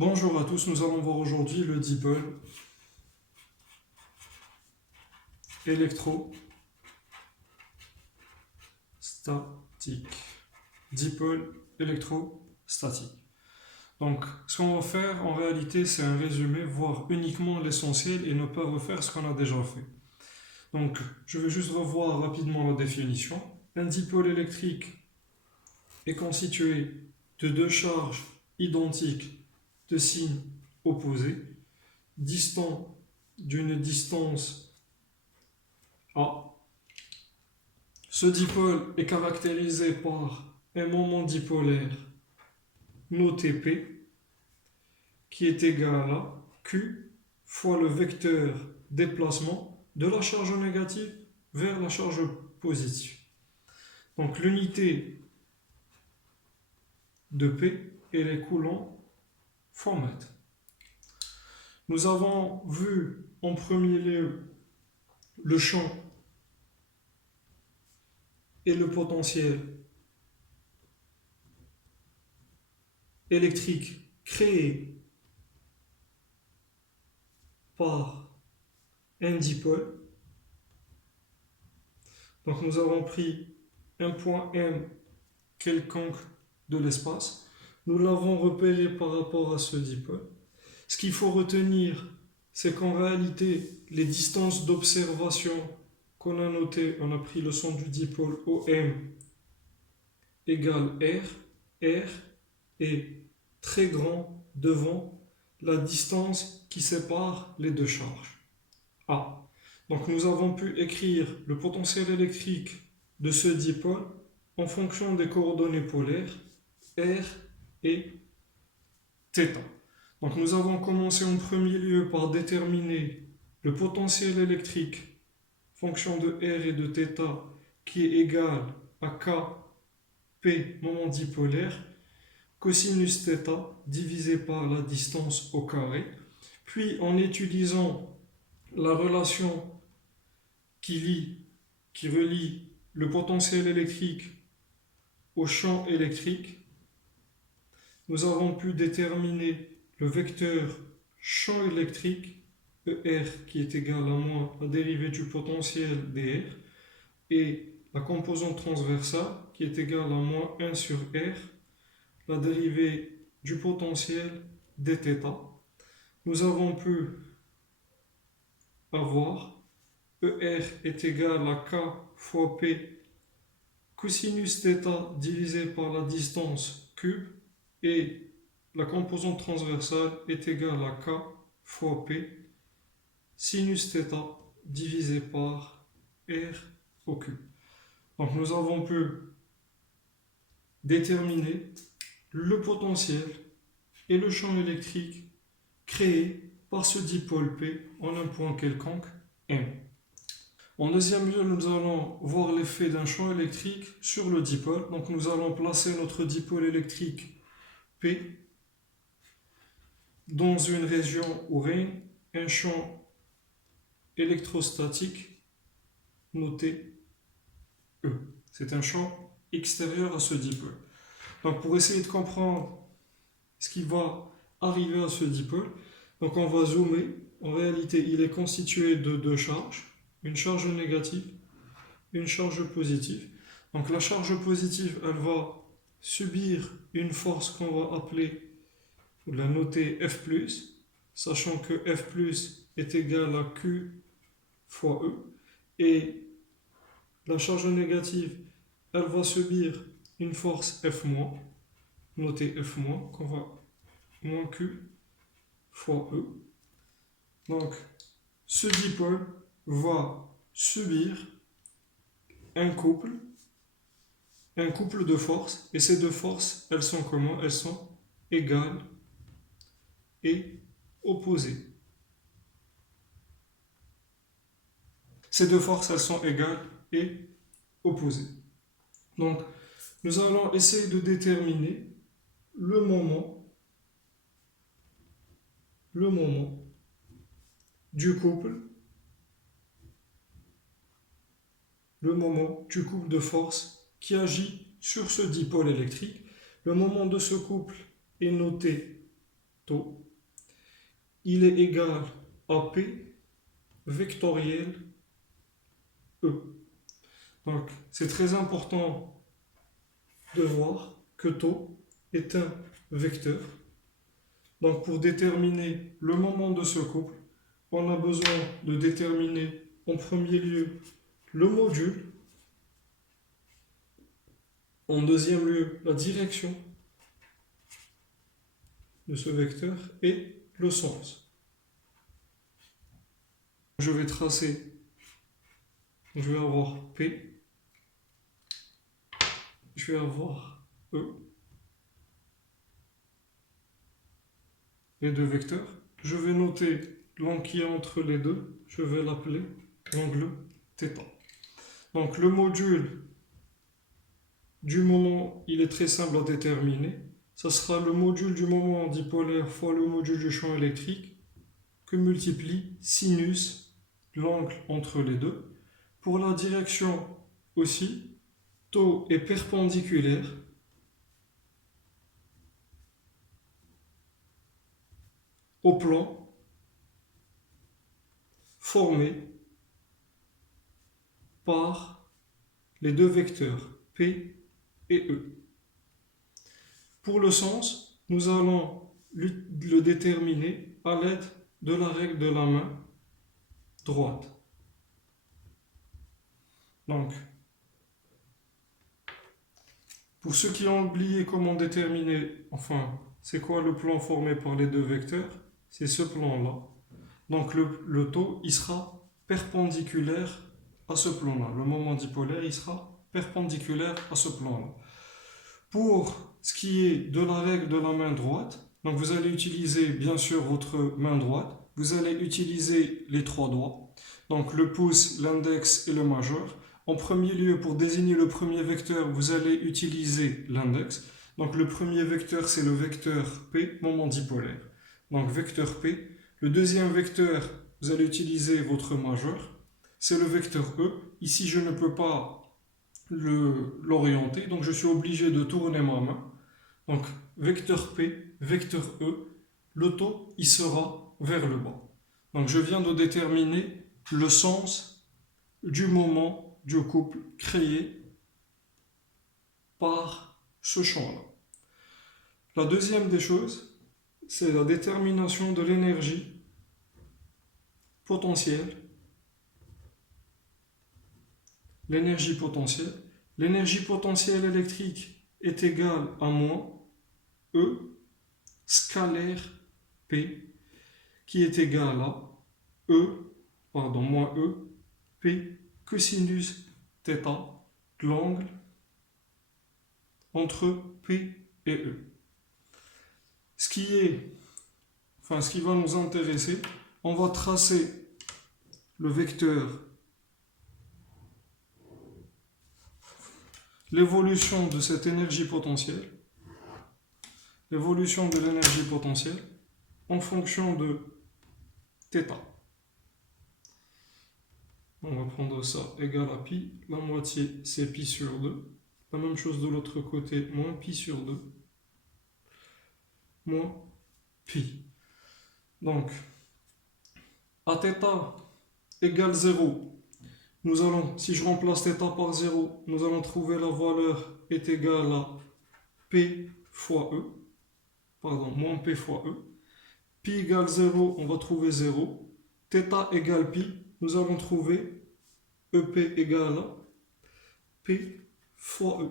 Bonjour à tous, nous allons voir aujourd'hui le dipôle électrostatique. Dipôle électrostatique. Donc, ce qu'on va faire en réalité, c'est un résumé, voir uniquement l'essentiel et ne pas refaire ce qu'on a déjà fait. Donc, je vais juste revoir rapidement la définition. Un dipôle électrique est constitué de deux charges identiques de signes opposés, distants d'une distance A. Ce dipôle est caractérisé par un moment dipolaire noté P qui est égal à Q fois le vecteur déplacement de la charge négative vers la charge positive. Donc l'unité de P est les coulomb fois mètre. Nous avons vu en premier lieu le champ et le potentiel électrique créé par un dipôle. Donc nous avons pris un point M quelconque de l'espace. Nous l'avons repéré par rapport à ce dipôle. Ce qu'il faut retenir, c'est qu'en réalité, les distances d'observation qu'on a notées, on a pris le son du dipôle OM égale R est très grand devant la distance qui sépare les deux charges. A. Donc nous avons pu écrire le potentiel électrique de ce dipôle en fonction des coordonnées polaires R et θ. Donc nous avons commencé en premier lieu par déterminer le potentiel électrique fonction de R et de θ qui est égal à K P moment dipolaire cosinus θ divisé par la distance au carré. Puis en utilisant la relation qui relie le potentiel électrique au champ électrique, nous avons pu déterminer le vecteur champ électrique ER qui est égal à moins la dérivée du potentiel dr et la composante transversale qui est égale à moins 1 sur R, la dérivée du potentiel dθ. Nous avons pu avoir ER est égal à K fois P cosinus θ divisé par la distance cube et la composante transversale est égale à K fois P sinus θ divisé par R au cube. Donc nous avons pu déterminer le potentiel et le champ électrique créé par ce dipôle P en un point quelconque M. En deuxième lieu, nous allons voir l'effet d'un champ électrique sur le dipôle. Donc nous allons placer notre dipôle électrique P dans une région où règne un champ électrostatique noté E. C'est un champ extérieur à ce dipôle. Donc pour essayer de comprendre ce qui va arriver à ce dipôle, donc on va zoomer. En réalité, il est constitué de deux charges, une charge négative, une charge positive. Donc la charge positive, elle va subir une force qu'on va appeler, ou la noter F+, sachant que F+, est égal à Q fois E, et la charge négative, elle va subir une force F-, notée F-, qu'on va moins Q fois E. Donc, ce dipôle va subir un couple de forces, et ces deux forces, elles sont comment? Elles sont égales et opposées. Ces deux forces, elles sont égales et opposées. Donc, nous allons essayer de déterminer le moment du couple, de force qui agit sur ce dipôle électrique. Le moment de ce couple est noté taux, il est égal à P vectoriel E. Donc, c'est très important de voir que taux est un vecteur. Donc, pour déterminer le moment de ce couple, on a besoin de déterminer en premier lieu le module, en deuxième lieu la direction de ce vecteur et le sens. Je vais tracer, je vais avoir P, je vais avoir E, les deux vecteurs. Je vais noter l'angle qui est entre les deux, je vais l'appeler l'angle θ. Donc le module du moment, il est très simple à déterminer. Ça sera le module du moment dipolaire fois le module du champ électrique que multiplie sinus, l'angle entre les deux. Pour la direction aussi, taux est perpendiculaire au plan formé par les deux vecteurs P et E. Pour le sens, nous allons le déterminer à l'aide de la règle de la main droite. Donc, pour ceux qui ont oublié comment déterminer, enfin, c'est quoi le plan formé par les deux vecteurs, c'est ce plan-là. Donc le taux, il sera perpendiculaire à ce plan-là. Le moment dipolaire, il sera perpendiculaire à ce plan-là. Pour ce qui est de la règle de la main droite, donc vous allez utiliser bien sûr votre main droite, vous allez utiliser les trois doigts, donc le pouce, l'index et le majeur. En premier lieu, pour désigner le premier vecteur, vous allez utiliser l'index. Donc le premier vecteur, c'est le vecteur P, moment dipolaire. Donc vecteur P. Le deuxième vecteur, vous allez utiliser votre majeur, c'est le vecteur E. Ici, je ne peux pas l'orienter, donc je suis obligé de tourner ma main. Donc vecteur P, vecteur E, le taux, il sera vers le bas. Donc je viens de déterminer le sens du moment du couple créé par ce champ-là. La deuxième des choses, c'est la détermination de l'énergie potentielle. L'énergie potentielle. L'énergie potentielle électrique est égale à moins E scalaire P, qui est égal à moins E, P cosinus θ, l'angle entre P et E. Ce qui va nous intéresser, on va tracer le vecteur, l'évolution de cette énergie potentielle, l'évolution de l'énergie potentielle en fonction de θ. On va prendre ça égal à pi, la moitié c'est pi sur 2, la même chose de l'autre côté, moins pi sur 2, moins pi. Donc, à θ égale 0, nous allons, si je remplace θ par 0, nous allons trouver la valeur est égale à P fois E, moins P fois E. Pi égale 0, on va trouver 0. θ égale pi, nous allons trouver EP égale à P fois E.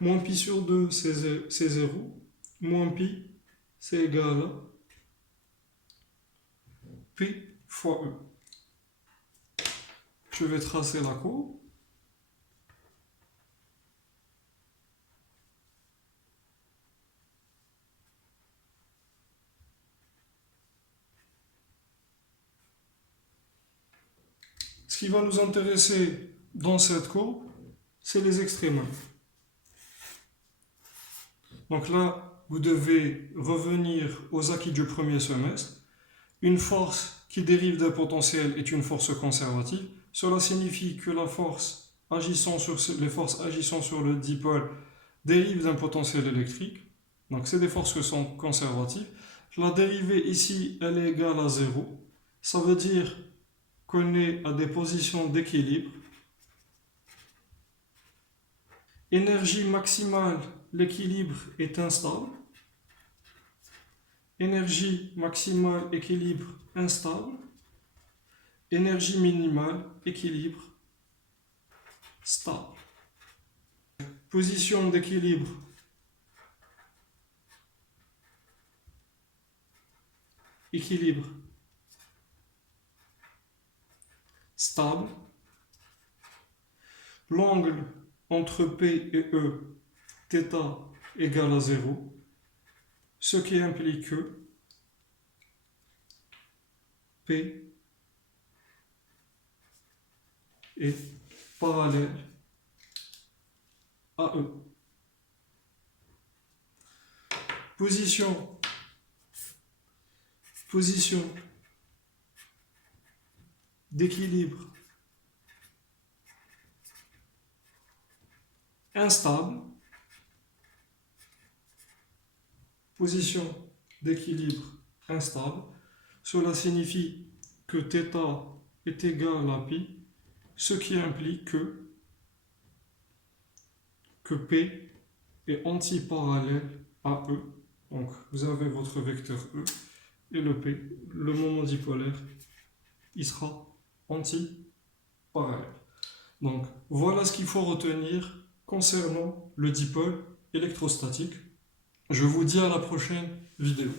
Moins pi sur 2, c'est 0. Moins pi, c'est égal à P fois E. Je vais tracer la courbe. Ce qui va nous intéresser dans cette courbe, c'est les extrémums. Donc là, vous devez revenir aux acquis du premier semestre. Une force qui dérive d'un potentiel est une force conservative. Cela signifie que les forces agissant sur le dipôle dérivent d'un potentiel électrique. Donc c'est des forces qui sont conservatives. La dérivée ici, elle est égale à 0. Ça veut dire qu'on est à des positions d'équilibre. Énergie maximale, l'équilibre est instable. Énergie maximale, équilibre instable. Énergie minimale, équilibre stable. Position d'équilibre. Équilibre stable. L'angle entre P et E, θ égale à 0, ce qui implique que P est parallèle à E. Position d'équilibre instable. Position d'équilibre instable. Cela signifie que θ est égal à pi, ce qui implique que P est antiparallèle à E. Donc vous avez votre vecteur E et le P, le moment dipolaire, il sera antiparallèle. Donc voilà ce qu'il faut retenir concernant le dipôle électrostatique. Je vous dis à la prochaine vidéo.